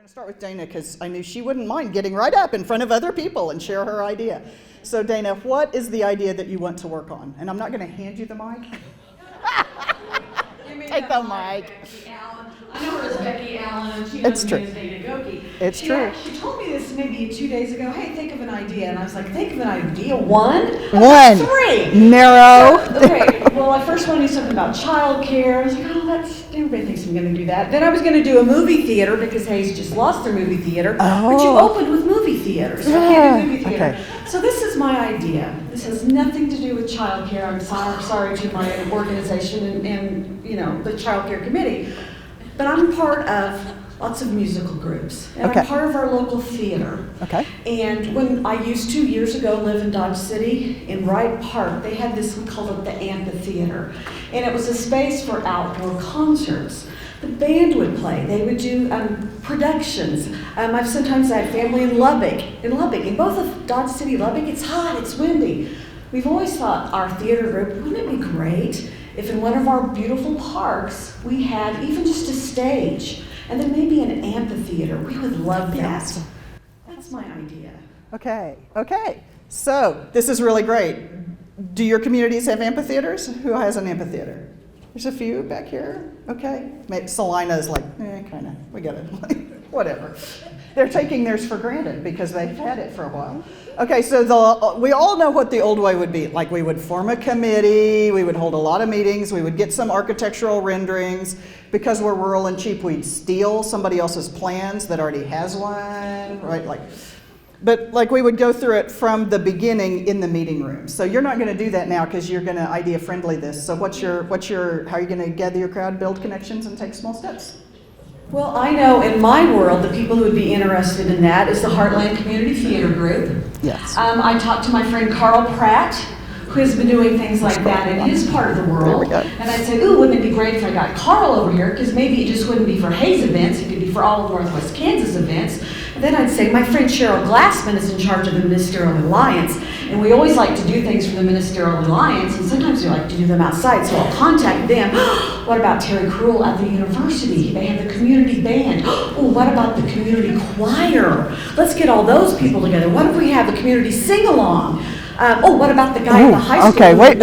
We're going to start with Dana because I knew she wouldn't mind getting right up in front of other people and share her idea. So Dana, what is the idea that you want to work on? And I'm not going to hand you the mic. Take the mic. I know her as Becky Allen, and she It's knows true. me as Dana Goki. It's true. She told me this maybe 2 days ago. Hey, think of an idea, and I was like, think of an idea. One. Three. Narrow. Okay. Well, I first wanted to do something about childcare. I was like, everybody thinks I'm going to do that. Then I was going to do a movie theater because Hayes just lost their movie theater. Oh. But you opened with movie theaters. So I can't do movie theater. Okay. So this is my idea. This has nothing to do with childcare. I'm sorry to my organization and you know the childcare committee. But I'm part of lots of musical groups, and Okay. I'm part of our local theater. Okay. And when I used to, years ago, live in Dodge City, in Wright Park, they had this, we called it the amphitheater. And it was a space for outdoor concerts. The band would play. They would do productions. I've sometimes had family in Lubbock. In both of Dodge City, Lubbock, it's hot, it's windy. We've always thought our theater group, wouldn't it be great if in one of our beautiful parks we had even just a stage and then maybe an amphitheater? We would love that. Awesome. That's my idea. Okay. So this is really great. Do your communities have amphitheaters? Who has an amphitheater? There's a few back here. Okay. Maybe Salina's like, kind of. We get it. Whatever. They're taking theirs for granted because they've had it for a while. Okay, so we all know what the old way would be. Like we would form a committee, we would hold a lot of meetings, we would get some architectural renderings. Because we're rural and cheap, we'd steal somebody else's plans that already has one, right? But we would go through it from the beginning in the meeting room. So you're not going to do that now because you're going to idea friendly this. So how are you going to gather your crowd, build connections, and take small steps? Well, I know in my world, the people who would be interested in that is the Heartland Community Theater Group. Yes. I talked to my friend Carl Pratt, who has been doing things like that in his part of the world. There we go. And I'd say, ooh, wouldn't it be great if I got Carl over here? Because maybe it just wouldn't be for Hayes events, it could be for all of Northwest Kansas events. And then I'd say, my friend Cheryl Glassman is in charge of the Ministerial Alliance. And we always like to do things for the Ministerial Alliance, and sometimes we like to do them outside, so I'll contact them. What about Terry Cruel at the university? They have the community band. Oh, what about the community choir? Let's get all those people together. What if we have a community sing-along? What about the guy at the high school? Okay, wait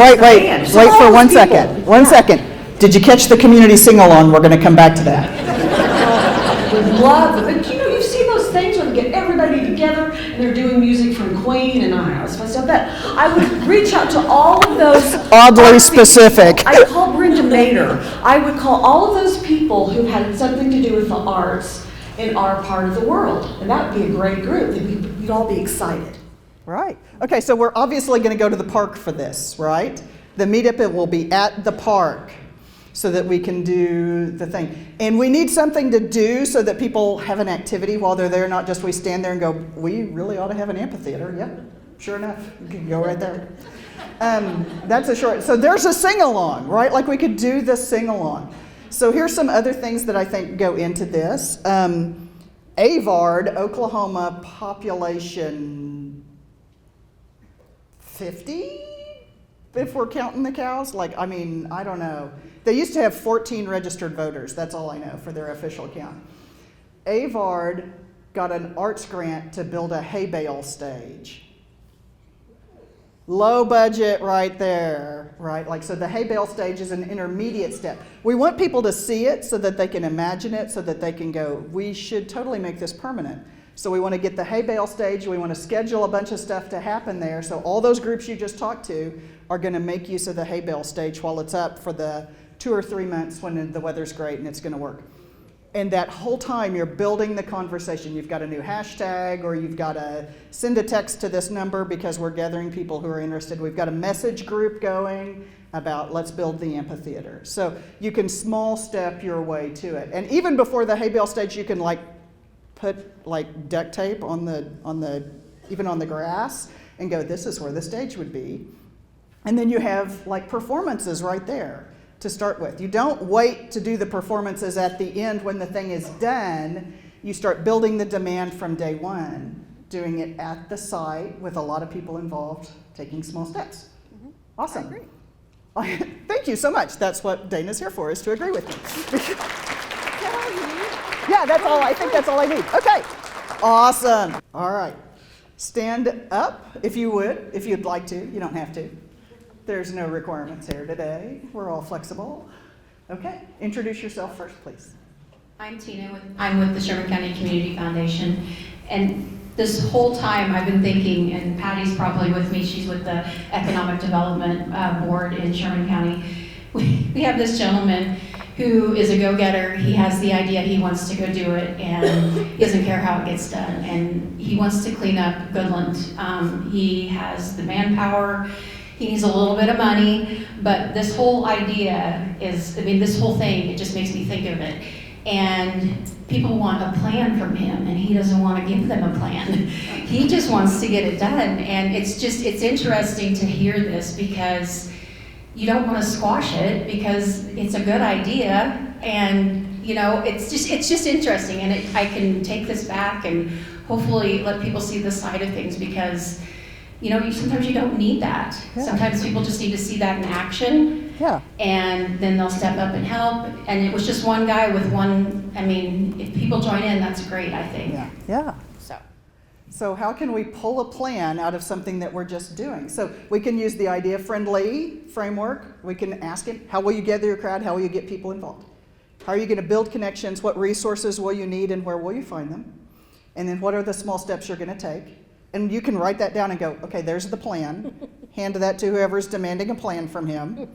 for 1 second. One second. Did you catch the community sing-along? We're going to come back to that. Would love it. But you've seen those things where they get everybody together and they're doing music from Queen and I was supposed to have that. I would reach out to all of those Oddly specific. I call Brenda Mader. I would call all of those people who had something to do with the arts in our part of the world. And that would be a great group. We'd all be excited. Right. Okay, so we're obviously going to go to the park for this, right? The meetup, it will be at the park so that we can do the thing. And we need something to do so that people have an activity while they're there, not just we stand there and go, we really ought to have an amphitheater. Yep, sure enough, you can go right there. That's a short, so there's a sing-along, right? Like we could do the sing-along. So here's some other things that I think go into this. Avard, Oklahoma, population 50, if we're counting the cows. I don't know. They used to have 14 registered voters. That's all I know for their official count. Avard got an arts grant to build a hay bale stage. Low budget right there, right? So the hay bale stage is an intermediate step. We want people to see it so that they can imagine it, so that they can go, we should totally make this permanent. So we want to get the hay bale stage, we want to schedule a bunch of stuff to happen there. So all those groups you just talked to are going to make use of the hay bale stage while it's up for the 2 or 3 months when the weather's great and it's going to work. And that whole time you're building the conversation. You've got a new hashtag, or you've got to send a text to this number because we're gathering people who are interested. We've got a message group going about let's build the amphitheater. So you can small step your way to it. And even before the hay bale stage, you can put duct tape on the grass and go, this is where the stage would be. And then you have performances right there to start with. You don't wait to do the performances at the end when the thing is done. You start building the demand from day one, doing it at the site with a lot of people involved, taking small steps. Mm-hmm. Awesome. I agree. Thank you so much. That's what Dana's here for, is to agree with me. Yeah, that's all. I think that's all I need. Okay. Awesome. All right. Stand up if you would, if you'd like to. You don't have to. There's no requirements here today. We're all flexible. Okay. Introduce yourself first, please. I'm Tina. I'm with the Sherman County Community Foundation. And this whole time I've been thinking, and Patty's probably with me, she's with the Economic Development Board in Sherman County. We have this gentleman who is a go-getter. He has the idea, he wants to go do it, and he doesn't care how it gets done. And he wants to clean up Goodland. He has the manpower, he needs a little bit of money, but this whole idea is, I mean, this whole thing, it just makes me think of it. And people want a plan from him, and he doesn't want to give them a plan. He just wants to get it done. And it's interesting to hear this, because you don't want to squash it because it's a good idea, and you know, it's just interesting, and I can take this back and hopefully let people see this side of things, because you know, sometimes you don't need that. Yeah. Sometimes people just need to see that in action. Yeah. And then they'll step up and help. And it was just one guy with one. I mean, if people join in, that's great, I think. Yeah. Yeah. So how can we pull a plan out of something that we're just doing? So we can use the idea-friendly framework. We can ask him, how will you gather your crowd? How will you get people involved? How are you going to build connections? What resources will you need and where will you find them? And then what are the small steps you're going to take? And you can write that down and go, okay, there's the plan. Hand that to whoever's demanding a plan from him.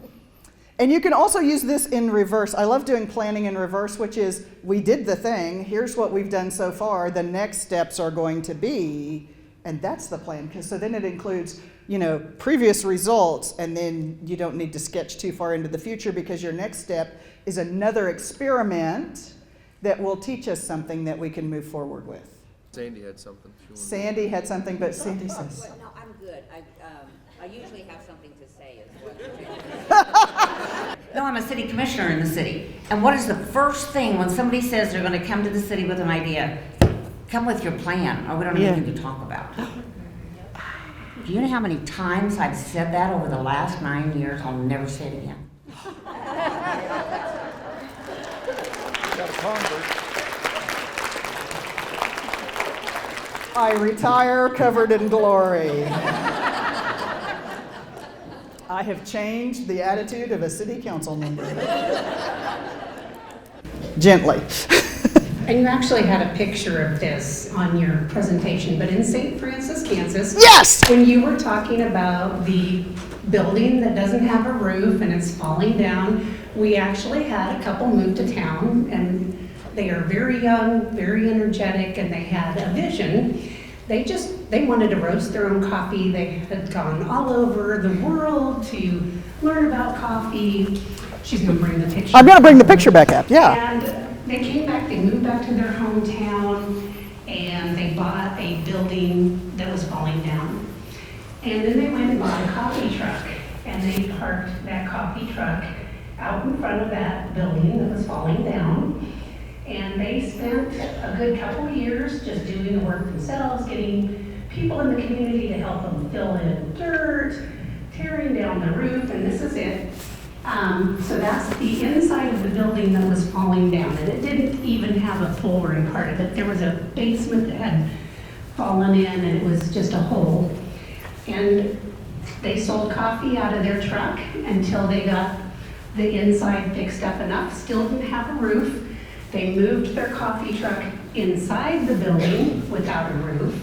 And you can also use this in reverse. I love doing planning in reverse, which is, we did the thing, here's what we've done so far, the next steps are going to be, and that's the plan. Because so then it includes, you know, previous results, and then you don't need to sketch too far into the future, because your next step is another experiment that will teach us something that we can move forward with. Sandy had something. Sandy had something, but Sandy says. No, I'm good. I usually have something to say as well. No, I'm a city commissioner in the city. And what is the first thing when somebody says they're going to come to the city with an idea? Come with your plan, or we don't know anything to talk about. Do you know how many times I've said that over the last 9 years? I'll never say it again. Got a convert. I retire covered in glory. I have changed the attitude of a city council member. Gently. And you actually had a picture of this on your presentation, but in St. Francis, Kansas. Yes! When you were talking about the building that doesn't have a roof and it's falling down, we actually had a couple move to town, and they are very young, very energetic, and they had a vision. They wanted to roast their own coffee. They had gone all over the world to learn about coffee. She's gonna bring the picture. I'm going to bring the picture back up, yeah. And they came back, they moved back to their hometown, and they bought a building that was falling down. And then they went and bought a coffee truck, and they parked that coffee truck out in front of that building that was falling down. And they spent a good couple of years just doing the work themselves, getting people in the community to help them fill in dirt, tearing down the roof, and this is it. So that's the inside of the building that was falling down, and it didn't even have a flooring part of it. There was a basement that had fallen in, and it was just a hole. And they sold coffee out of their truck until they got the inside fixed up enough. Still didn't have a roof. They moved their coffee truck inside the building without a roof.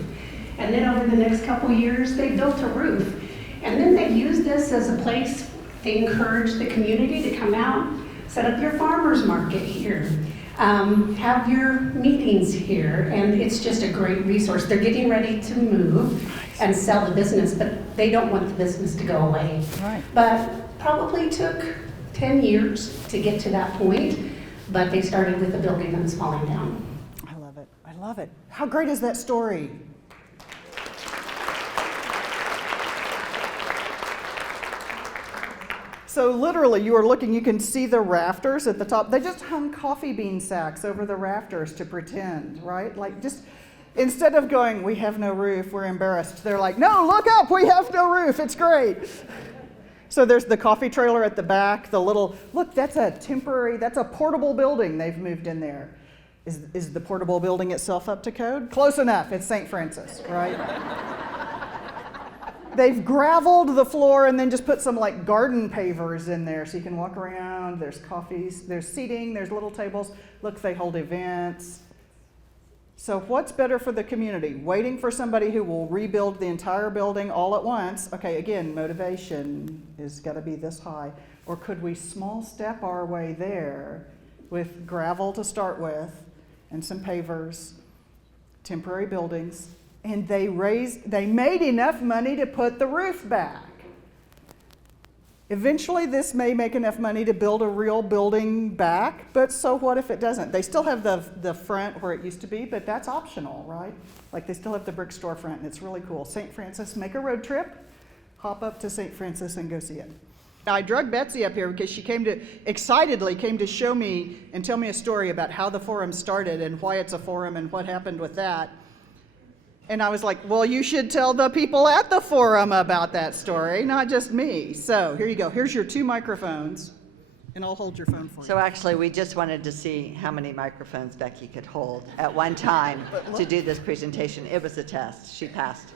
And then over the next couple years, they built a roof. And then they used this as a place. They encouraged the community to come out, set up your farmer's market here, have your meetings here, and it's just a great resource. They're getting ready to move and sell the business, but they don't want the business to go away. Right. But probably took 10 years to get to that point, but they started with a building that was falling down. I love it. I love it. How great is that story? So literally, you are looking, you can see the rafters at the top. They just hung coffee bean sacks over the rafters to pretend, right? Like just, instead of going, we have no roof, we're embarrassed, they're like, no, look up, we have no roof, it's great. So there's the coffee trailer at the back, the little, look, that's a temporary, that's a portable building they've moved in there. Is the portable building itself up to code? Close enough. It's St. Francis, right? They've graveled the floor and then just put some like garden pavers in there so you can walk around. There's coffees, there's seating, there's little tables. Look, they hold events. So what's better for the community? Waiting for somebody who will rebuild the entire building all at once? Okay, again, motivation is got to be this high. Or could we small step our way there with gravel to start with and some pavers, temporary buildings, and they made enough money to put the roof back. Eventually, this may make enough money to build a real building back, but so what if it doesn't? They still have the front where it used to be, but that's optional, right? Like they still have the brick storefront, and it's really cool. St. Francis, make a road trip, hop up to St. Francis and go see it. Now, I drug Betsy up here because she excitedly came to show me and tell me a story about how the forum started and why it's a forum and what happened with that. And I was like, well, you should tell the people at the forum about that story, not just me. So here you go. Here's your 2 microphones, and I'll hold your phone for you. So actually, we just wanted to see how many microphones Becky could hold at one time to do this presentation. It was a test. She passed.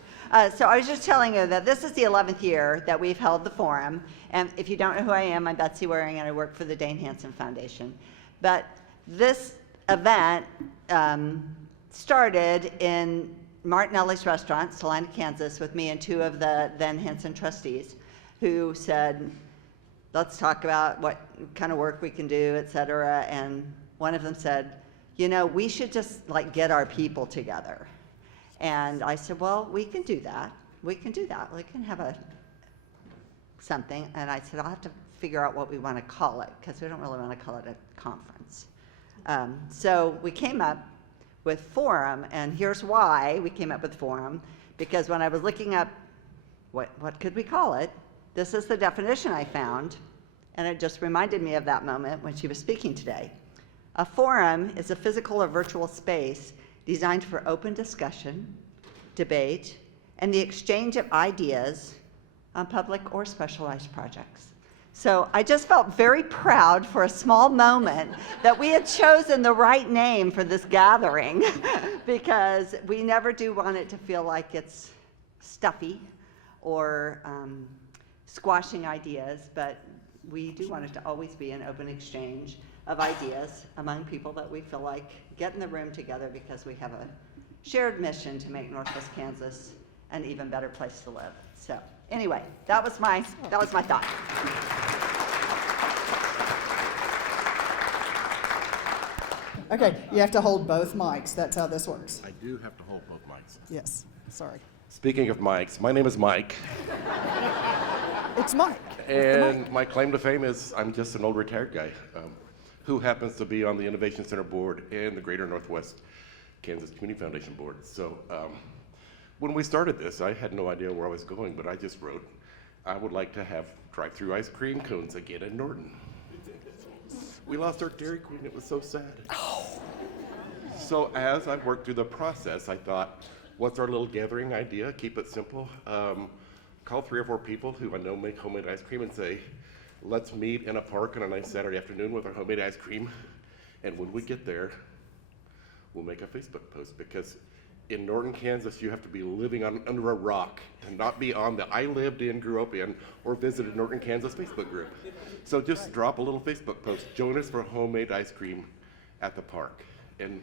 So I was just telling you that this is the 11th year that we've held the forum. And if you don't know who I am, I'm Betsy Waring, and I work for the Dane Hansen Foundation. But this event started in Martinelli's restaurant, Salina, Kansas, with me and 2 of the then Hansen trustees who said, let's talk about what kind of work we can do, et cetera. And one of them said, you know, we should just like get our people together. And I said, well, we can do that. We can do that. We can have something. And I said, I'll have to figure out what we want to call it, because we don't really want to call it a conference. So we came up with forum, and here's why we came up with forum, because when I was looking up what could we call it, this is the definition I found, and it just reminded me of that moment when she was speaking today. A forum is a physical or virtual space designed for open discussion, debate, and the exchange of ideas on public or specialized projects. So I just felt very proud for a small moment that we had chosen the right name for this gathering, because we never do want it to feel like it's stuffy or squashing ideas, but we do want it to always be an open exchange of ideas among people that we feel like get in the room together because we have a shared mission to make Northwest Kansas an even better place to live. So anyway, that was my thought. Okay, you have to hold both mics. That's how this works. I do have to hold both mics. Yes, sorry. Speaking of mics, my name is Mike, It's Mike. and my claim to fame is I'm just an old retired guy who happens to be on the Innovation Center board and the Greater Northwest Kansas Community Foundation board. So when we started this, I had no idea where I was going, but I just wrote, I would like to have drive-through ice cream cones again in Norton. We lost our Dairy Queen, it was so sad. So as I worked through the process, I thought, what's our little gathering idea? Keep it simple. Call 3 or 4 people who I know make homemade ice cream and say, let's meet in a park on a nice Saturday afternoon with our homemade ice cream. And when we get there, we'll make a Facebook post, because in Norton, Kansas, you have to be living under a rock to not be on the I lived in, grew up in, or visited Norton, Kansas Facebook group. So just drop a little Facebook post, join us for homemade ice cream at the park. And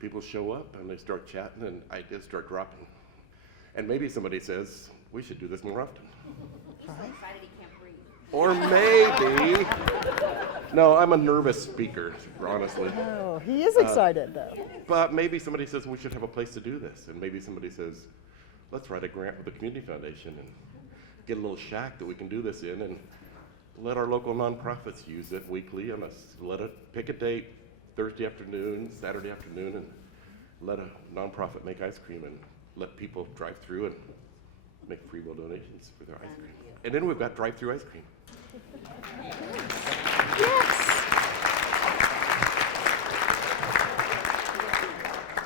people show up and they start chatting and ideas start dropping. And maybe somebody says, we should do this more often. He's so excited he can't breathe. Or maybe, no, I'm a nervous speaker, honestly. Oh, he is excited though. But maybe somebody says we should have a place to do this. And maybe somebody says, let's write a grant with the Community Foundation and get a little shack that we can do this in and let our local nonprofits use it weekly, and let it pick a date, Thursday afternoon, Saturday afternoon, and let a nonprofit make ice cream and let people drive through and make free will donations for their ice cream. And then we've got drive-through ice cream.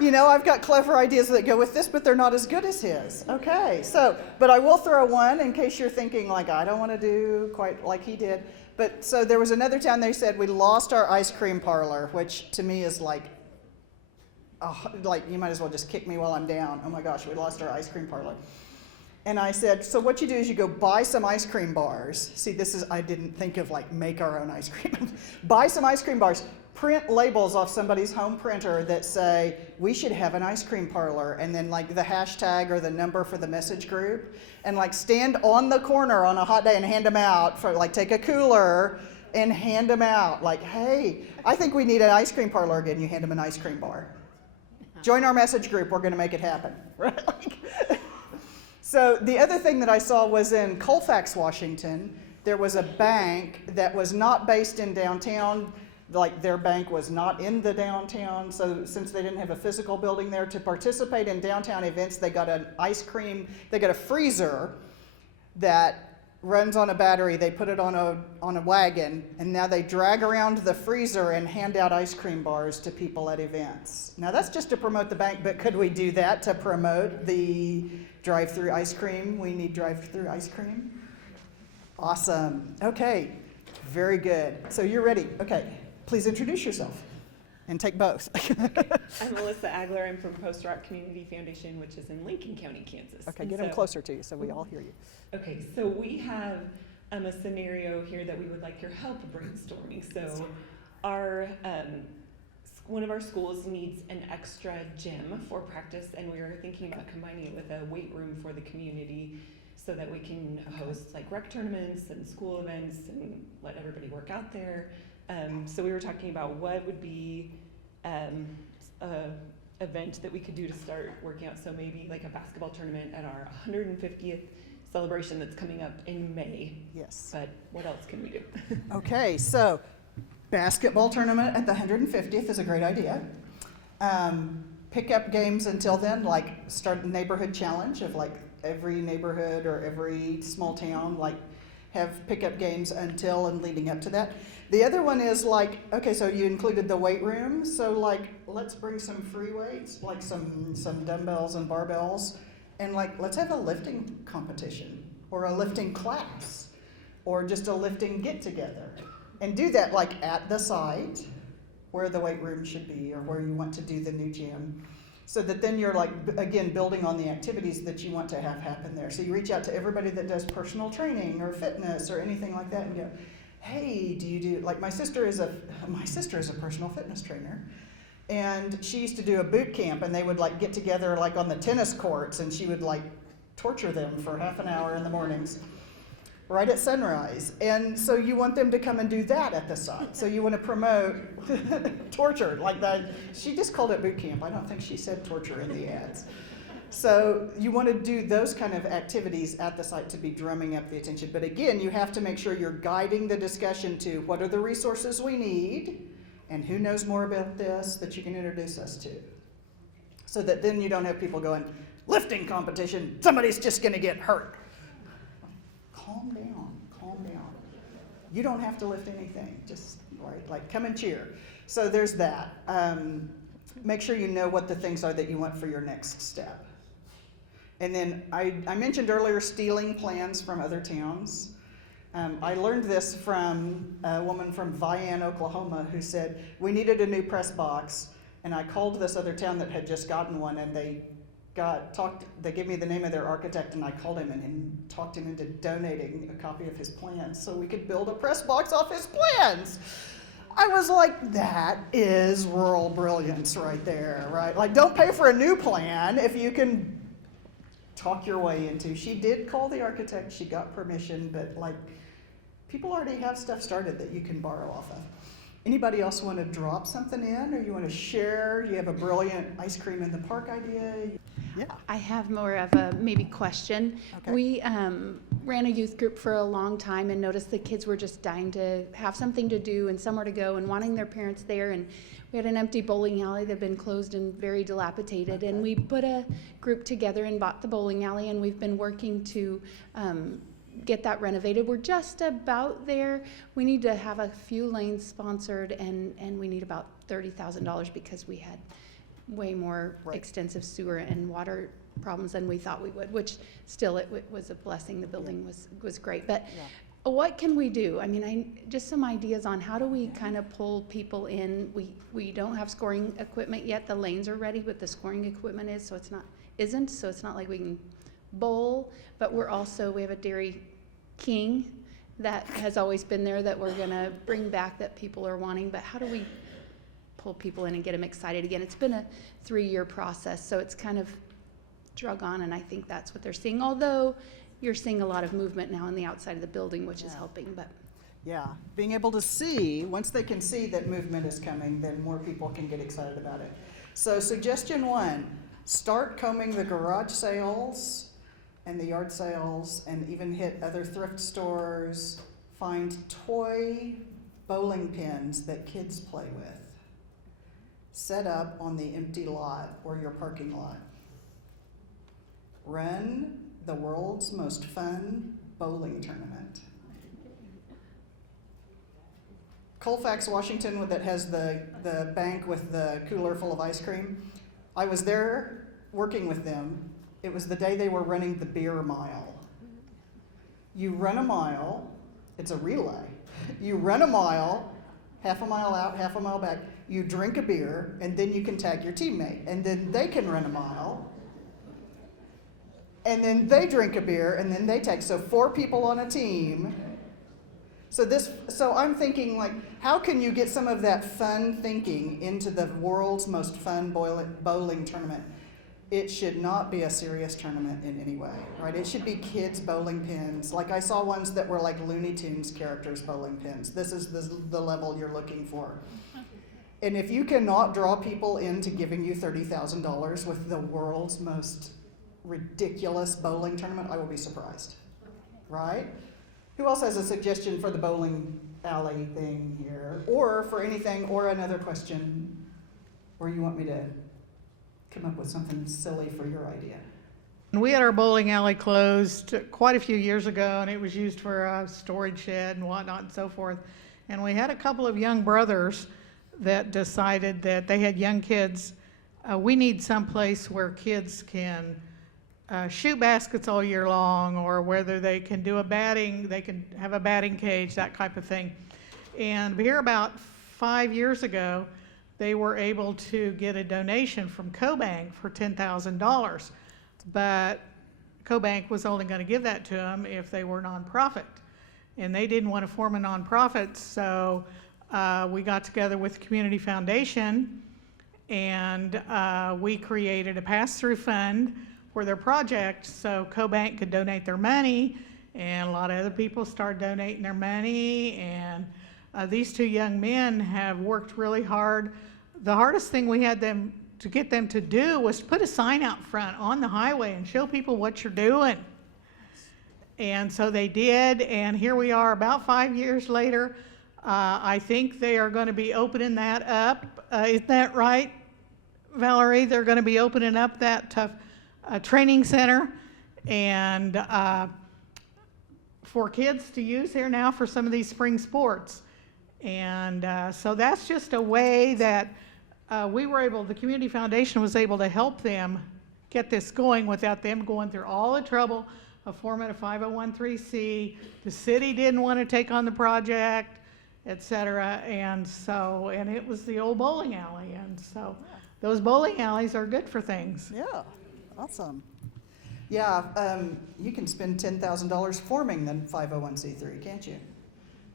You know, I've got clever ideas that go with this, but they're not as good as his. Okay, so, but I will throw one in case you're thinking, like, I don't want to do quite like he did. But so there was another town, they said we lost our ice cream parlor, which to me is like oh, like, you might as well just kick me while I'm down. Oh my gosh, we lost our ice cream parlor. And I said, so what you do is you go buy some ice cream bars. See, this is, I didn't think of like make our own ice cream. Buy some ice cream bars, print labels off somebody's home printer that say, we should have an ice cream parlor, and then like the hashtag or the number for the message group, and like stand on the corner on a hot day and hand them out for like, take a cooler and hand them out. Like, hey, I think we need an ice cream parlor again. You hand them an ice cream bar. Join our message group, we're gonna make it happen, right? So the other thing that I saw was in Colfax, Washington, there was a bank that was not based in downtown, like their bank was not in the downtown, so since they didn't have a physical building there, to participate in downtown events, they got an ice cream, they got a freezer that runs on a battery, they put it on a wagon, and now they drag around the freezer and hand out ice cream bars to people at events. Now that's just to promote the bank, but could we do that to promote the drive-through ice cream? We need drive-through ice cream. Awesome. Okay, very good. So you're ready. Okay, please introduce yourself and take both. I'm Melissa Agler. I'm from Post Rock Community Foundation, which is in Lincoln County, Kansas. Okay, get them closer to you so we all hear you. Okay, so we have a scenario here that we would like your help brainstorming. So our one of our schools needs an extra gym for practice, and we are thinking about combining it with a weight room for the community so that we can host like rec tournaments and school events and let everybody work out there. So we were talking about what would be an event that we could do to start working out. So maybe like a basketball tournament at our 150th celebration that's coming up in May. Yes. But what else can we do? Okay, so basketball tournament at the 150th is a great idea. Pick up games until then, like start a neighborhood challenge of like every neighborhood or every small town, like have pickup games until and leading up to that. The other one is like, okay, so you included the weight room, so like let's bring some free weights, like some dumbbells and barbells, and like let's have a lifting competition or a lifting class or just a lifting get together, and do that like at the site where the weight room should be or where you want to do the new gym. So that then you're like, again, building on the activities that you want to have happen there. So you reach out to everybody that does personal training or fitness or anything like that and go, hey, do you do, like my sister is a personal fitness trainer, and she used to do a boot camp, and they would like get together like on the tennis courts, and she would like torture them for half an hour in the mornings, right at sunrise. And so you want them to come and do that at the site. So you want to promote torture, like that. She just called it boot camp. I don't think she said torture in the ads. So you want to do those kind of activities at the site to be drumming up the attention. But again, you have to make sure you're guiding the discussion to what are the resources we need and who knows more about this that you can introduce us to. So that then you don't have people going, lifting competition, somebody's just going to get hurt. Calm down, calm down. You don't have to lift anything, just right, like come and cheer. So there's that. Make sure you know what the things are that you want for your next step. And then I mentioned earlier stealing plans from other towns. I learned this from a woman from Vian, Oklahoma, who said, we needed a new press box, and I called this other town that had just gotten one, and they gave me the name of their architect, and I called him and talked him into donating a copy of his plans so we could build a press box off his plans. I was like, that is rural brilliance right there, right? Like, don't pay for a new plan if you can talk your way into. She did call the architect, she got permission, but like, people already have stuff started that you can borrow off of. Anybody else want to drop something in, or you want to share? You have a brilliant ice cream in the park idea? Yeah. I have more of a maybe question. Okay. We ran a youth group for a long time and noticed the kids were just dying to have something to do and somewhere to go and wanting their parents there. And we had an empty bowling alley that had been closed and very dilapidated. And we put a group together and bought the bowling alley, and we've been working to get that renovated. We're just about there. We need to have a few lanes sponsored, and we need about $30,000 because we had way more extensive sewer and water problems than we thought we would, which still it was a blessing. The building was great. But What can we do? I mean, just some ideas on how do we kind of pull people in. We don't have scoring equipment yet. The lanes are ready, but the scoring equipment isn't. So it's not like we can bowl. But we have a Dairy King that has always been there that we're gonna bring back that people are wanting. But how do we pull people in and get them excited again? It's been a 3-year process, so it's kind of drug on, and I think that's what they're seeing. Although you're seeing a lot of movement now on the outside of the building, which is helping. But Yeah, being able to see, once they can see that movement is coming, then more people can get excited about it. So suggestion 1, start combing the garage sales and the yard sales and even hit other thrift stores. Find toy bowling pins that kids play with. Set up on the empty lot or your parking lot. Run the world's most fun bowling tournament. Colfax, Washington, that has the bank with the cooler full of ice cream. I was there working with them. It was the day they were running the beer mile. You run a mile, it's a relay. You run a mile, half a mile out, half a mile back. You drink a beer, and then you can tag your teammate. And then they can run a mile. And then they drink a beer, and then they tag. So 4 people on a team. So I'm thinking, like, how can you get some of that fun thinking into the world's most fun bowling tournament? It should not be a serious tournament in any way, right? It should be kids' bowling pins. Like I saw ones that were like Looney Tunes characters bowling pins. This is the level you're looking for. And if you cannot draw people into giving you $30,000 with the world's most ridiculous bowling tournament, I will be surprised, right? Who else has a suggestion for the bowling alley thing here? Or for anything, or another question, or you want me to come up with something silly for your idea? We had our bowling alley closed quite a few years ago, and it was used for a storage shed and whatnot and so forth. And we had a couple of young brothers that decided that they had young kids. We need some place where kids can shoot baskets all year long, or whether they can do they can have a batting cage, that type of thing. And here about 5 years ago, they were able to get a donation from CoBank for $10,000. But CoBank was only going to give that to them if they were nonprofit. And they didn't want to form a nonprofit, so we got together with the Community Foundation, and we created a pass-through fund for their project, so CoBank could donate their money, and a lot of other people started donating their money, and these 2 young men have worked really hard. The hardest thing we had to get them to do was to put a sign out front on the highway and show people what you're doing. And so they did, and here we are about 5 years later. I think they are going to be opening that up. Isn't that right, Valerie? They're going to be opening up that training center and for kids to use here now for some of these spring sports. And so that's just a way that the Community Foundation was able to help them get this going without them going through all the trouble of forming a 501(c). The city didn't want to take on the project, etc. And it was the old bowling alley. And so those bowling alleys are good for things. Yeah, awesome. Yeah, you can spend $10,000 forming the 501(c)(3), can't you?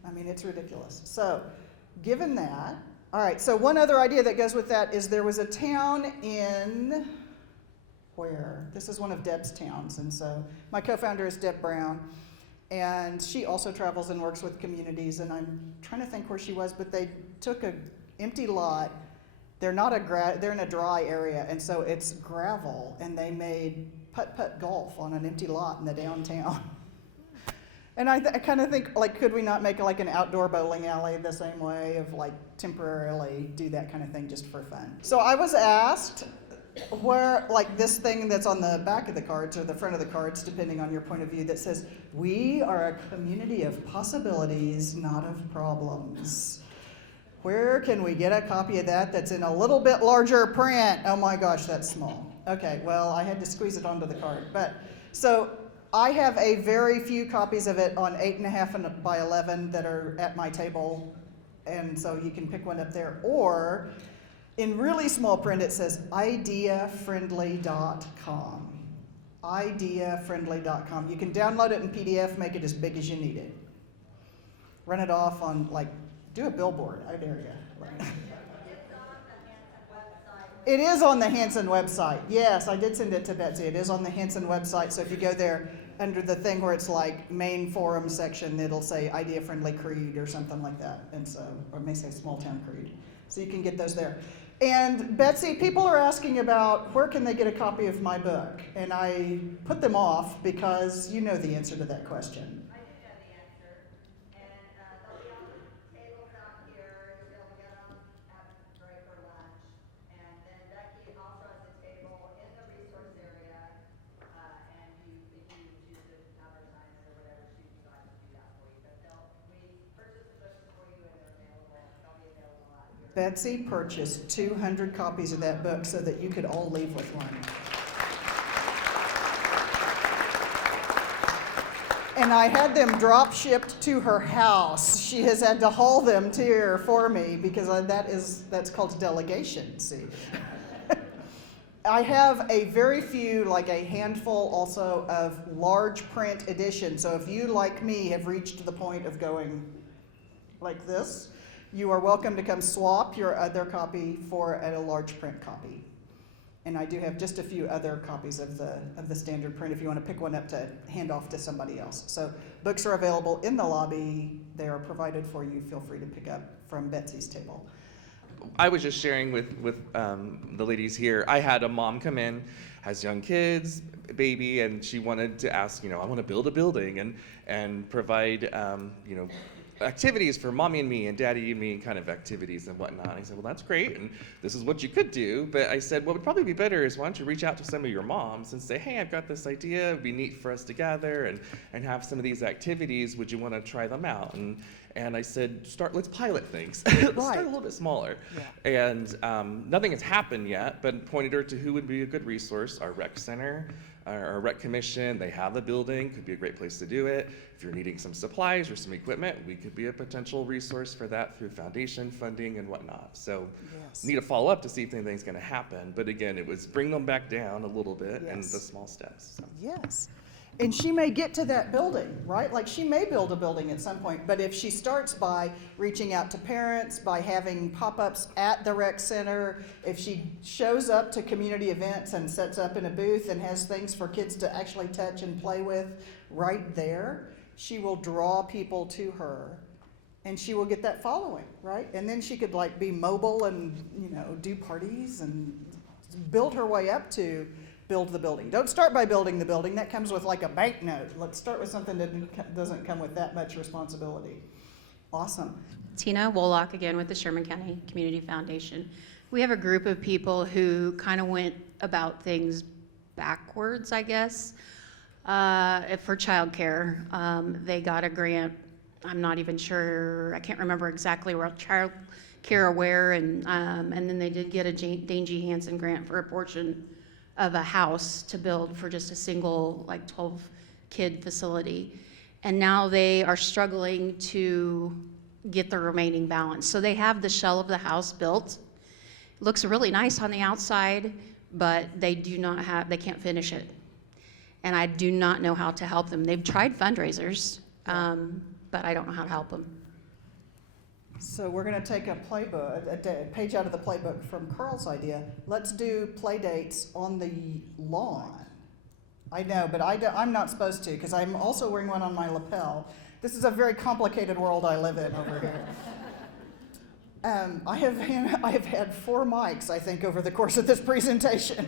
I mean, it's ridiculous. So, given that, all right, so one other idea that goes with that is there was a town in, where? This is one of Deb's towns, and so my co-founder is Deb Brown, and she also travels and works with communities, and I'm trying to think where she was, but they took an empty lot. They're in a dry area, and so it's gravel, and they made putt-putt golf on an empty lot in the downtown. And I kind of think, like, could we not make like an outdoor bowling alley the same way of like temporarily do that kind of thing just for fun? So I was asked where, like this thing that's on the back of the cards or the front of the cards, depending on your point of view, that says, "We are a community of possibilities, not of problems." Where can we get a copy of that that's in a little bit larger print? Oh my gosh, that's small. Okay, well, I had to squeeze it onto the card. But so I have a very few copies of it on 8.5 by 11 that are at my table, and so you can pick one up there. Or in really small print, it says ideafriendly.com. Ideafriendly.com. You can download it in PDF, make it as big as you need it. Run it off on, like, do a billboard. I dare you. It is on the Hanson website. Yes, I did send it to Betsy. It is on the Hanson website. So if you go there under the thing where it's like main forum section, it'll say Idea Friendly Creed or something like that. And so, or it may say Small Town Creed. So you can get those there. And Betsy, people are asking about where can they get a copy of my book? And I put them off because you know the answer to that question. I do know the answer. And they'll be on the tables out here. You'll be able to get them at break or lunch. And then Becky also has a table in the resource area. And if you choose to advertise or whatever, she would like to do that for you. But we purchase the books for you and they're available. They'll be available out here. Betsy purchased 200 copies of that book so that you could all leave with one. And I had them drop shipped to her house. She has had to haul them to here for me because that's called delegation, see. I have a very few, like a handful also of large print editions. So if you, like me, have reached the point of going like this, you are welcome to come swap your other copy for a large print copy. And I do have just a few other copies of the standard print if you want to pick one up to hand off to somebody else. So books are available in the lobby. They are provided for you. Feel free to pick up from Betsy's table. I was just sharing with the ladies here. I had a mom come in, has young kids, baby, and she wanted to ask, I want to build a building and provide, activities for mommy and me and daddy and me, kind of activities and whatnot. And I said, well, that's great, and this is what you could do. But I said, what would probably be better is why don't you reach out to some of your moms and say, hey, I've got this idea. It'd be neat for us to gather and have some of these activities. Would you want to try them out? And I said, let's pilot things. Let's start a little bit smaller. Yeah. And nothing has happened yet, but pointed her to who would be a good resource, our rec center, our rec commission. They have the building, could be a great place to do it. If you're needing some supplies or some equipment, we could be a potential resource for that through foundation funding and whatnot. So need to follow up to see if anything's gonna happen. But again, it was bring them back down a little bit and the small steps. So. Yes. And she may get to that building, right? Like she may build a building at some point, but if she starts by reaching out to parents, by having pop-ups at the rec center, if she shows up to community events and sets up in a booth and has things for kids to actually touch and play with right there, she will draw people to her and she will get that following, right? And then she could like be mobile and, do parties and build her way up to build the building. Don't start by building the building. That comes with like a banknote. Let's start with something that doesn't come with that much responsibility. Awesome. Tina Wollock again with the Sherman County Community Foundation. We have a group of people who kind of went about things backwards, I guess, for childcare. They got a grant. I'm not even sure. I can't remember exactly where child care aware, and then they did get a Dane G. Hansen grant for a portion of a house to build for just a single, 12-kid facility. And now they are struggling to get the remaining balance. So they have the shell of the house built. It looks really nice on the outside, but they can't finish it. And I do not know how to help them. They've tried fundraisers, but I don't know how to help them. So we're going to take a page out of the playbook from Carl's idea. Let's do play dates on the lawn. I know, but I'm not supposed to because I'm also wearing one on my lapel. This is a very complicated world I live in over here. I have had 4 mics, I think, over the course of this presentation.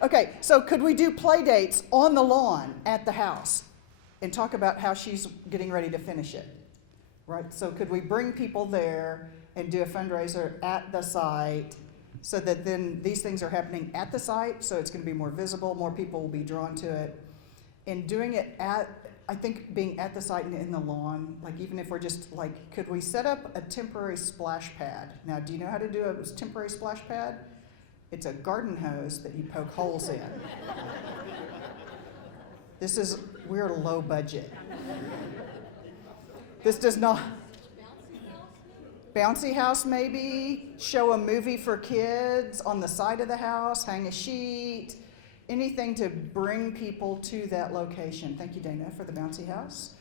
Okay, so could we do play dates on the lawn at the house and talk about how she's getting ready to finish it? Right, so could we bring people there and do a fundraiser at the site so that then these things are happening at the site, so it's going to be more visible, more people will be drawn to it. And doing it I think being at the site and in the lawn, even if we're just could we set up a temporary splash pad? Now, do you know how to do a temporary splash pad? It's a garden hose that you poke holes in. We're low budget. This does not, bouncy house maybe, show a movie for kids on the side of the house, hang a sheet, anything to bring people to that location. Thank you, Dana, for the bouncy house.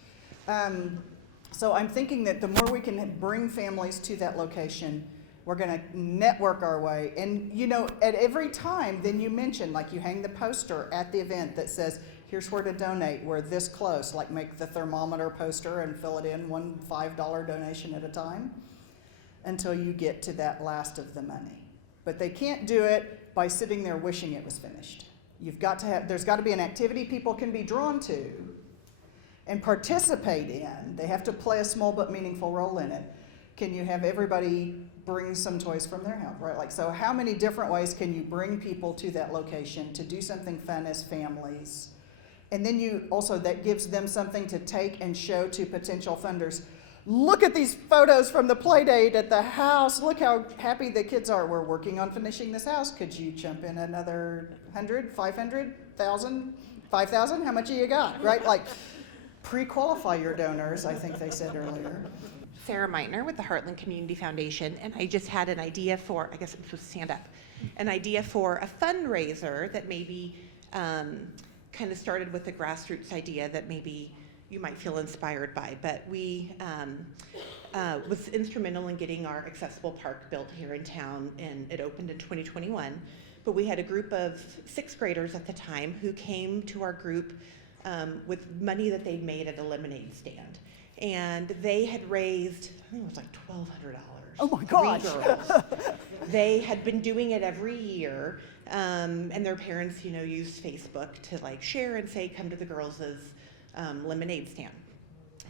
So I'm thinking that the more we can bring families to that location, we're going to network our way. And, you know, at every time, then you mention, like you hang the poster at the event that says, here's where to donate. We're this close. Like make the thermometer poster and fill it in one $5 donation at a time until you get to that last of the money. But they can't do it by sitting there wishing it was finished. There's got to be an activity people can be drawn to and participate in. They have to play a small but meaningful role in it. Can you have everybody bring some toys from their house, right? Like, so how many different ways can you bring people to that location to do something fun as families? And then that gives them something to take and show to potential funders. Look at these photos from the play date at the house. Look how happy the kids are. We're working on finishing this house. Could you jump in another 100, 500, 1,000, 5,000? How much have you got, right? Like, pre-qualify your donors, I think they said earlier. Sarah Meitner with the Heartland Community Foundation, and I just had an idea for, I guess I'm supposed to stand up, an idea for a fundraiser that maybe kind of started with a grassroots idea that maybe you might feel inspired by, but we was instrumental in getting our accessible park built here in town, and it opened in 2021. But we had a group of 6th graders at the time who came to our group with money that they'd made at a lemonade stand. And they had raised, I think it was like $1,200. Oh my gosh. 3 girls. They had been doing it every year, and their parents, used Facebook to like share and say, come to the girls' lemonade stand.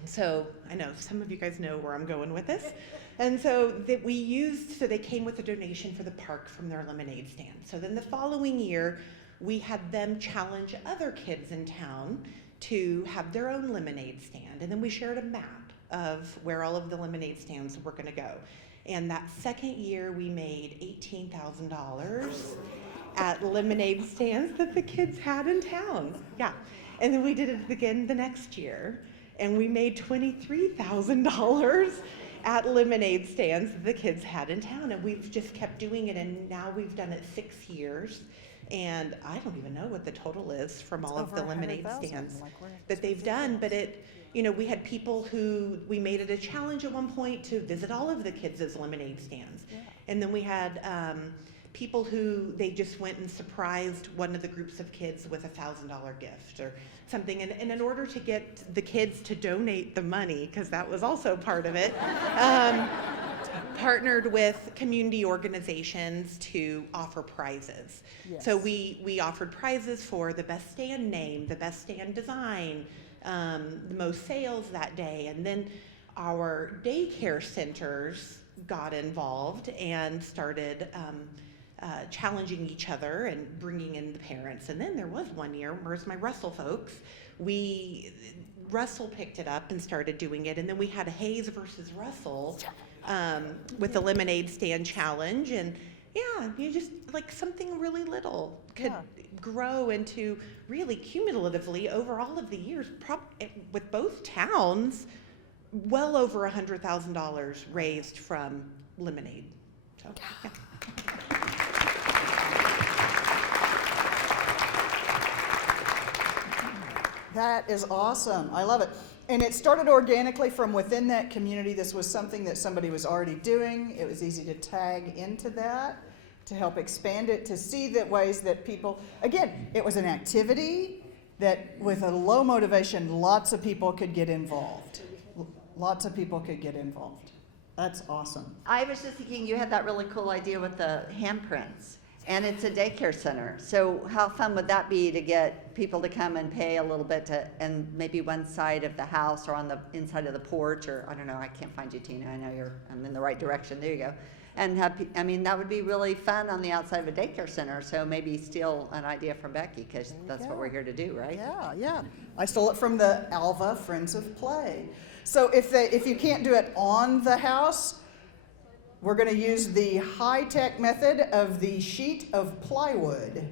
So I know some of you guys know where I'm going with this. And so they came with a donation for the park from their lemonade stand. So then the following year, we had them challenge other kids in town to have their own lemonade stand. And then we shared a map of where all of the lemonade stands were gonna go. And that second year, we made $18,000 at lemonade stands that the kids had in town. Yeah. And then we did it again the next year, and we made $23,000 at lemonade stands that the kids had in town. And we've just kept doing it, and now we've done it 6 years. And I don't even know what the total is from all of the lemonade stands that they've done. But we had people who, we made it a challenge at one point to visit all of the kids' lemonade stands. Yeah. And then we had people who, they just went and surprised one of the groups of kids with $1,000 gift or something. And in order to get the kids to donate the money, because that was also part of it, partnered with community organizations to offer prizes. Yes. So we offered prizes for the best stand name, the best stand design, the most sales that day. And then our daycare centers got involved and started challenging each other and bringing in the parents. And then there was one year, where's my Russell folks? Russell picked it up and started doing it. And then we had a Hayes versus Russell with the lemonade stand challenge. And yeah, you just like something really little could grow into really cumulatively over all of the years, with both towns, well over $100,000 raised from lemonade. So, yeah. That is awesome. I love it. And it started organically from within that community. This was something that somebody was already doing. It was easy to tag into that, to help expand it, to see the ways that people, again, it was an activity that with a low motivation, lots of people could get involved. Lots of people could get involved. That's awesome. I was just thinking you had that really cool idea with the handprints. And it's a daycare center. So how fun would that be to get people to come and pay a little bit and maybe one side of the house or on the inside of the porch, or I don't know, I can't find you, Tina. I know I'm in the right direction. There you go. And that would be really fun on the outside of a daycare center. So maybe steal an idea from Becky, because that's what we're here to do, right? Yeah. I stole it from the Alva Friends of Play. So if you can't do it on the house, we're going to use the high-tech method of the sheet of plywood.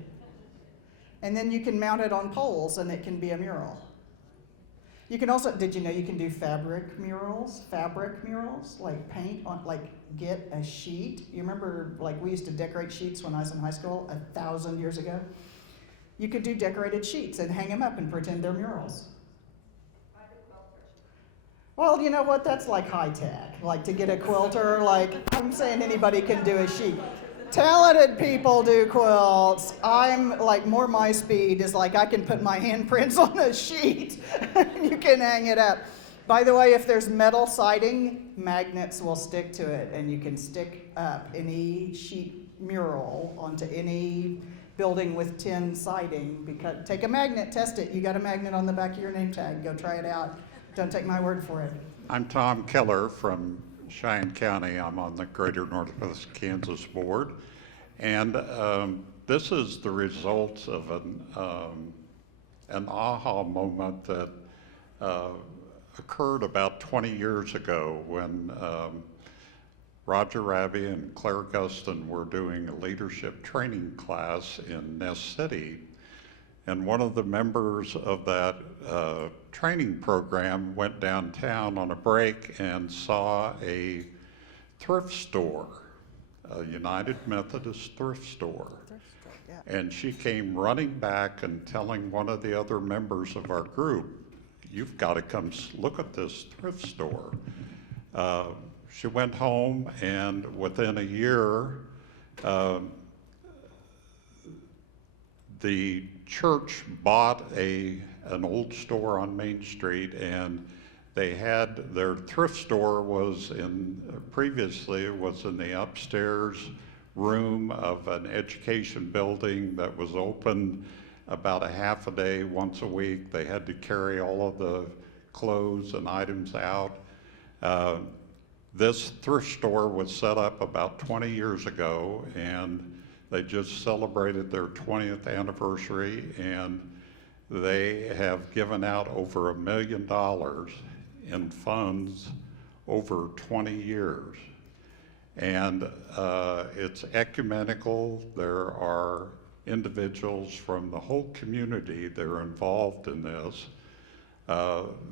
And then you can mount it on poles and it can be a mural. You can also, did you know you can do fabric murals, like paint on, like get a sheet. You remember, like we used to decorate sheets when I was in high school 1,000 years ago? You could do decorated sheets and hang them up and pretend they're murals. Well, you know what, that's like high tech, like to get a quilter, like I'm saying anybody can do a sheet. Talented people do quilts. I'm like, more my speed is like I can put my handprints on a sheet and you can hang it up. By the way, if there's metal siding, magnets will stick to it and you can stick up any sheet mural onto any building with tin siding. Because take a magnet, test it. You got a magnet on the back of your name tag. Go try it out. Don't take my word for it. I'm Tom Keller from Cheyenne County. I'm on the Greater Northwest Kansas Board. And this is the result of an aha moment that occurred about 20 years ago when Roger Raby and Claire Guston were doing a leadership training class in Nest City. And one of the members of that training program went downtown on a break and saw a thrift store, a United Methodist thrift store. And she came running back and telling one of the other members of our group, "You've got to come look at this thrift store." She went home, and within a year, the church bought an old store on Main Street, and they had their thrift store previously was in the upstairs room of an education building that was open about a half a day once a week. They had to carry all of the clothes and items out. This thrift store was set up about 20 years ago, and they just celebrated their 20th anniversary, and they have given out over $1 million in funds over 20 years. And it's ecumenical. There are individuals from the whole community that are involved in this.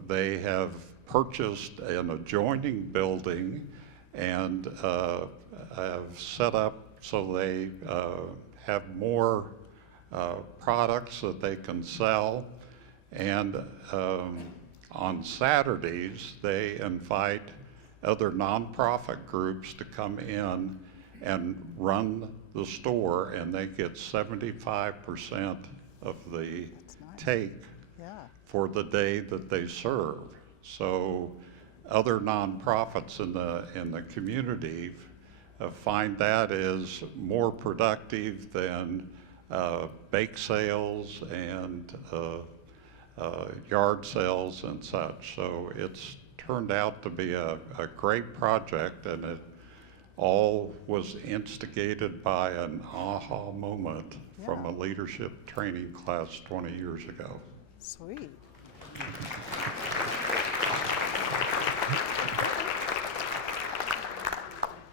They have purchased an adjoining building and have set up so they have more products that they can sell. And on Saturdays, they invite other nonprofit groups to come in and run the store, and they get 75% of the take for the day that they serve. So other nonprofits in the community find that is more productive than bake sales and yard sales and such. So it's turned out to be a great project, and it all was instigated by an aha moment from a leadership training class 20 years ago. Sweet.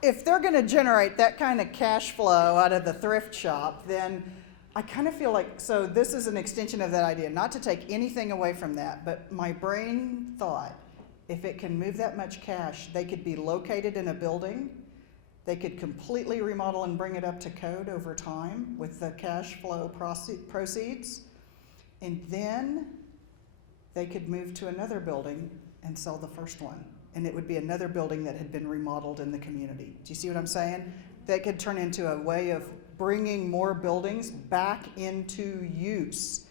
If they're going to generate that kind of cash flow out of the thrift shop, then I kind of feel like, so this is an extension of that idea, not to take anything away from that, but my brain thought, if it can move that much cash, they could be located in a building, they could completely remodel and bring it up to code over time with the cash flow proceeds, and then they could move to another building and sell the first one. And it would be another building that had been remodeled in the community. Do you see what I'm saying? That could turn into a way of bringing more buildings back into use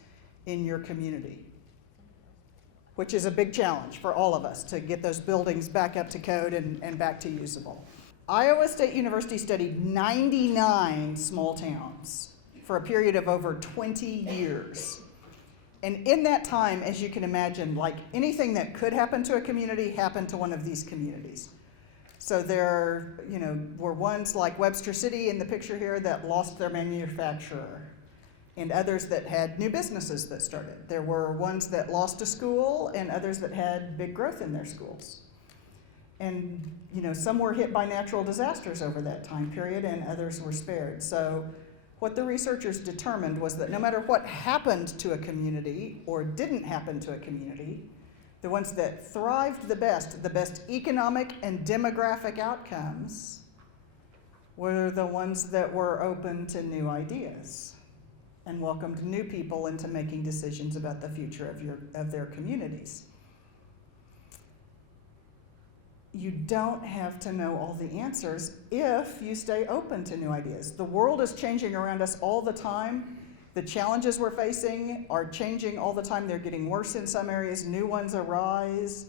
in your community, which is a big challenge for all of us to get those buildings back up to code and back to usable. Iowa State University studied 99 small towns for a period of over 20 years. And in that time, as you can imagine, like anything that could happen to a community happened to one of these communities. So there, were ones like Webster City in the picture here that lost their manufacturer, and others that had new businesses that started. There were ones that lost a school and others that had big growth in their schools. And, some were hit by natural disasters over that time period and others were spared. So What the researchers determined was that no matter what happened to a community or didn't happen to a community, the ones that thrived the best economic and demographic outcomes, were the ones that were open to new ideas and welcomed new people into making decisions about the future of their communities. You don't have to know all the answers if you stay open to new ideas. The world is changing around us all the time. The challenges we're facing are changing all the time. They're getting worse in some areas, new ones arise.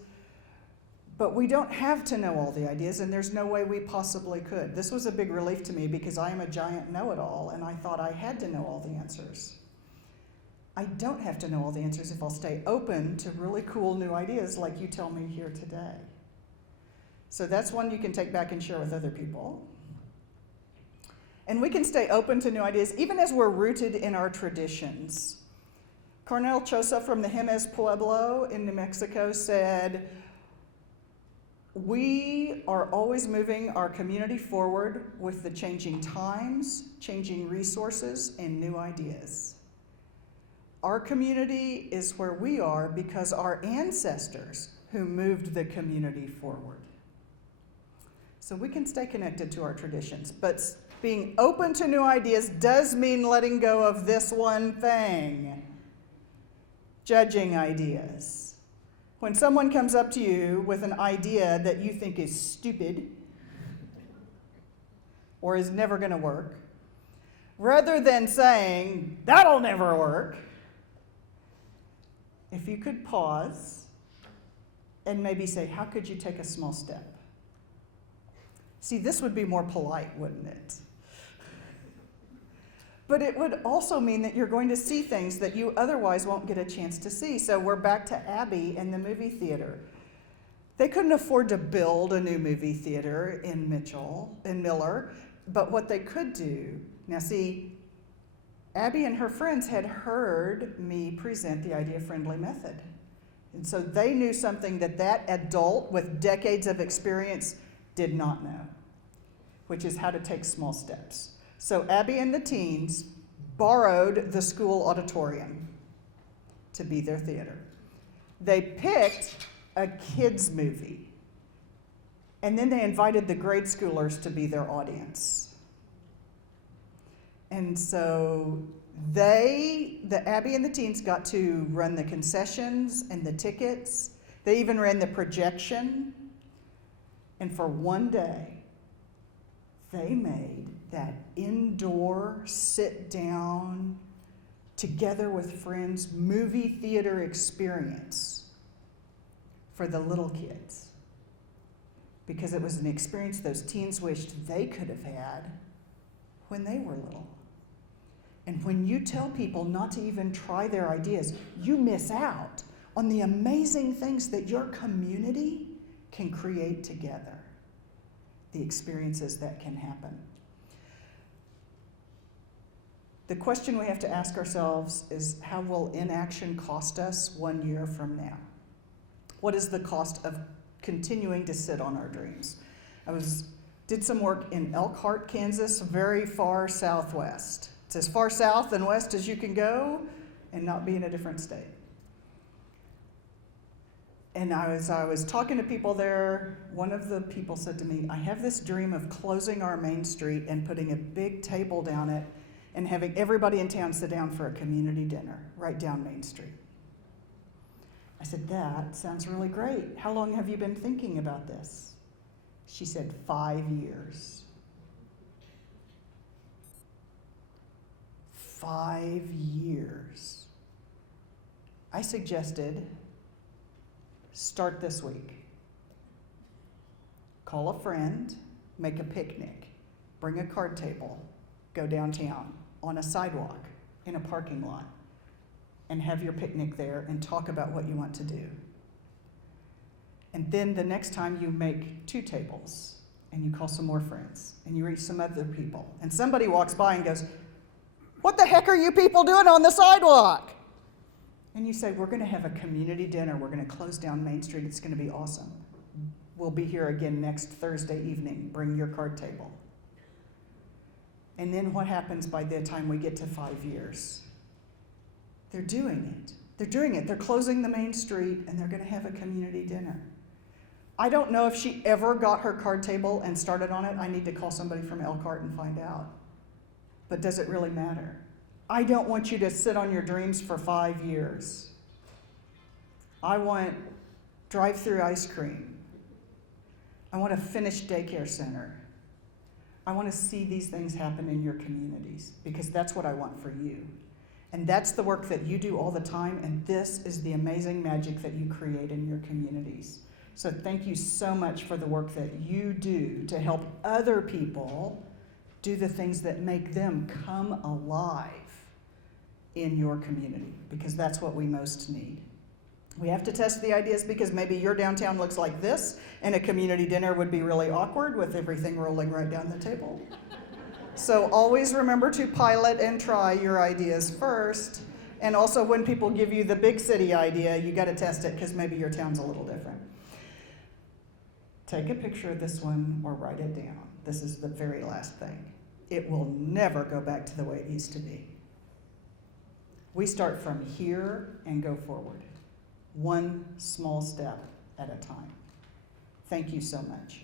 But we don't have to know all the ideas, and there's no way we possibly could. This was a big relief to me because I am a giant know-it-all, and I thought I had to know all the answers. I don't have to know all the answers if I'll stay open to really cool new ideas like you tell me here today. So that's one you can take back and share with other people. And we can stay open to new ideas even as we're rooted in our traditions. Cornel Chosa from the Jemez Pueblo in New Mexico said, "We are always moving our community forward with the changing times, changing resources, and new ideas. Our community is where we are because our ancestors who moved the community forward." So we can stay connected to our traditions, but being open to new ideas does mean letting go of this one thing: judging ideas. When someone comes up to you with an idea that you think is stupid or is never going to work, rather than saying, "That'll never work," if you could pause and maybe say, "How could you take a small step?" See, this would be more polite, wouldn't it? But it would also mean that you're going to see things that you otherwise won't get a chance to see. So we're back to Abby and the movie theater. They couldn't afford to build a new movie theater in Miller, but what they could do, now see, Abby and her friends had heard me present the idea-friendly method. And so they knew something that that adult with decades of experience did not know, which is how to take small steps. So Abby and the teens borrowed the school auditorium to be their theater. They picked a kids' movie, and then they invited the grade schoolers to be their audience. And so the Abby and the teens got to run the concessions and the tickets. They even ran the projection. And for one day, they made that indoor, sit-down, together with friends, movie theater experience for the little kids. Because it was an experience those teens wished they could have had when they were little. And when you tell people not to even try their ideas, you miss out on the amazing things that your community can create together, the experiences that can happen. The question we have to ask ourselves is, how will inaction cost us 1 year from now? What is the cost of continuing to sit on our dreams? Did some work in Elkhart, Kansas, very far southwest. It's as far south and west as you can go and not be in a different state. And I was talking to people there. One of the people said to me, "I have this dream of closing our main street and putting a big table down it and having everybody in town sit down for a community dinner right down Main Street." I said, "That sounds really great. How long have you been thinking about this?" She said, 5 years. 5 years. I suggested, start this week. Call a friend, make a picnic, bring a card table, go downtown on a sidewalk, in a parking lot, and have your picnic there and talk about what you want to do. And then the next time you make 2 tables and you call some more friends and you reach some other people and somebody walks by and goes, "What the heck are you people doing on the sidewalk?" And you say, "We're going to have a community dinner. We're going to close down Main Street. It's going to be awesome. We'll be here again next Thursday evening. Bring your card table." And then what happens by the time we get to 5 years? They're doing it. They're doing it. They're closing the main street and they're going to have a community dinner. I don't know if she ever got her card table and started on it. I need to call somebody from Elkhart and find out. But does it really matter? I don't want you to sit on your dreams for 5 years. I want drive-through ice cream. I want a finished daycare center. I want to see these things happen in your communities because that's what I want for you. And that's the work that you do all the time, and this is the amazing magic that you create in your communities. So thank you so much for the work that you do to help other people do the things that make them come alive in your community, because that's what we most need. We have to test the ideas because maybe your downtown looks like this, and a community dinner would be really awkward with everything rolling right down the table. So always remember to pilot and try your ideas first. And also when people give you the big city idea, you got to test it because maybe your town's a little different. Take a picture of this one or write it down. This is the very last thing. It will never go back to the way it used to be. We start from here and go forward, one small step at a time. Thank you so much.